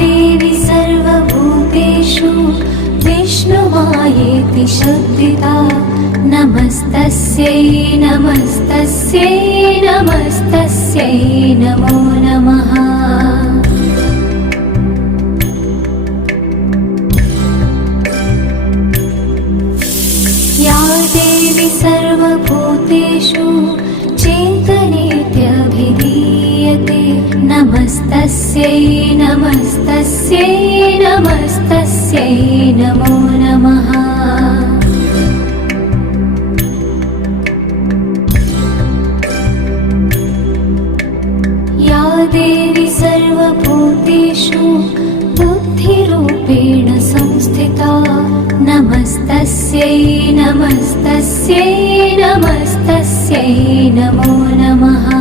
देवी सर्वभूतेषु विष्णुमायेति शब्दिता नमस्तस्यै नमस्तस्यै नमस्तस्यै नमो नमः। या देवी सर्वभूतेषु चेतनेत्यभिधीयते नमस्तस्यै नमस्तस्यै नमस्तस्यै नमो नमः। या देवी सर्वभूतेषु बुद्धिरूपेण संस्थिता नमस्तस्यै नमस्तस्यै नमस्तस्यै नमो नमः।